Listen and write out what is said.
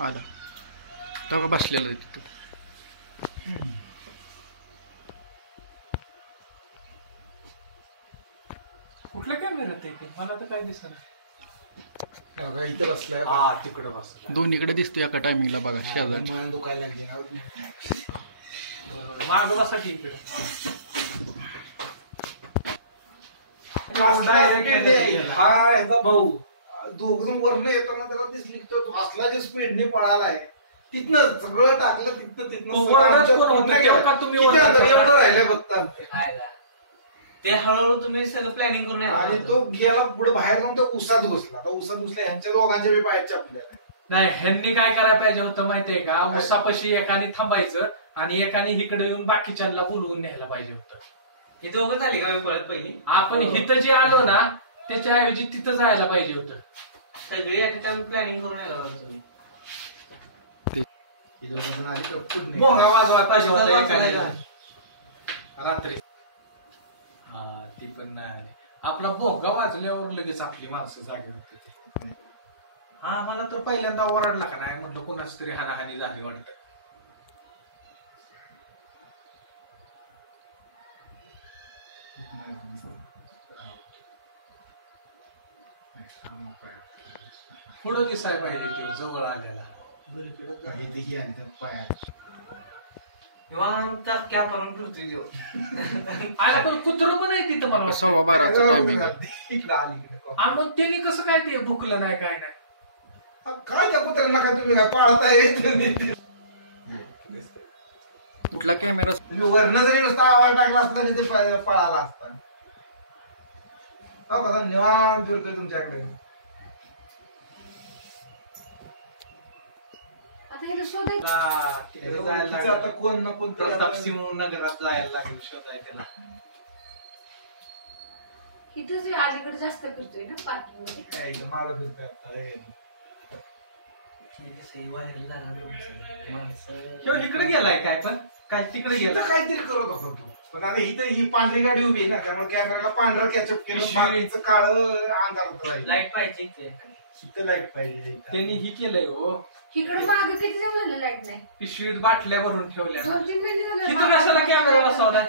आला तेव्हा बसलेलं तिथं. कुठल्या कॅमेऱ्यात आहे ते मला तर काय दिसत इथं बसलाय. हा तिकडे बसला दोन्हीकडे दिसतो एका टायमिंगला बघा शेजारच्या. मला दुखायला लागली. माग बसा की इकडे हा ह्याचा भाऊ दोघं वरनं येताना त्याला दिसली की तो असला जे स्पीडने पळालाय तिथनं सगळं टाकलं तिथनं एवढं राहिलंय बघता ते हळूहळू तुम्ही सगळं प्लॅनिंग करून आणि तो गेला पुढे बाहेर जाऊन तो उसात घुसला. उसात घुसल्या ह्यांच्या दोघांच्या बी पायात चपल्या. नाही ह्यांनी काय करायला पाहिजे होतं माहितीये का उसापाशी एकाने थांबायचं आणि एकाने इकडे येऊन बाकीच्यांना बोलवून न्यायला पाहिजे होतं. हे दोघं झाले का परत पहिली आपण इथं जे आलो ना त्याच्याऐवजी तिथं जायला पाहिजे होतं. सगळी प्लॅनिंग करून यायला तुम्ही मोंगा वाजवायला पाहिजे होता एकाने रात्री. हा ती पण नाही आली. आपला भोंगा वाजल्यावर लगेच आपली माणसं जागे होती. हा मला तर पहिल्यांदा ओरडला का नाही म्हटलं कोणाच तरी हानाहानी झाली वाटत. पुढं दिसाय पाहिजे तो जवळ आलेला. निवांत कॅप आणून फिरतोय देऊ आला पण कुत्र पण आहे तिथं मला वाटतं. 12:15 टायमिंग. आणि मग त्यांनी कसं काय ते भुकलं नाही काय नाही. काय त्या कुत्र्यांना काय तुम्ही काय पाळताय. कुठला कॅमेरा वरनं जरी नुसता आवाज टाकला असता तरी ते पळाला असता. हो कसा निवांत फिरतोय तुमच्याकडे. तिकडे जायला आता लागलं. कोण ना कोण प्रतापसिंह नगरात जायला लागेल शोधाय त्याला. इथंच अलीकडे जास्त करतोय ना पार्किंग मध्ये. मागं फिरतोय आता. इकडे गेलाय काय पण काय तिकडे गेलाय काहीतरी करत होता तू. पण आता इथं ही पांढरी गाडी उभी आहे ना त्यामुळे कॅमेराला पांढरा कॅचअप केलं. बाकीचं काळ अंधारात राहील. लाईट पाहिजे इथं लाईट पाहिजे. त्यांनी ही केलंय हो. इकडे मागे किती दिवस झाले लाईट नाही. पिशवीत बाटल्या भरून ठेवल्या. 2-3 महिने झाले. तिथं कशाला कॅमेरा बसवलाय.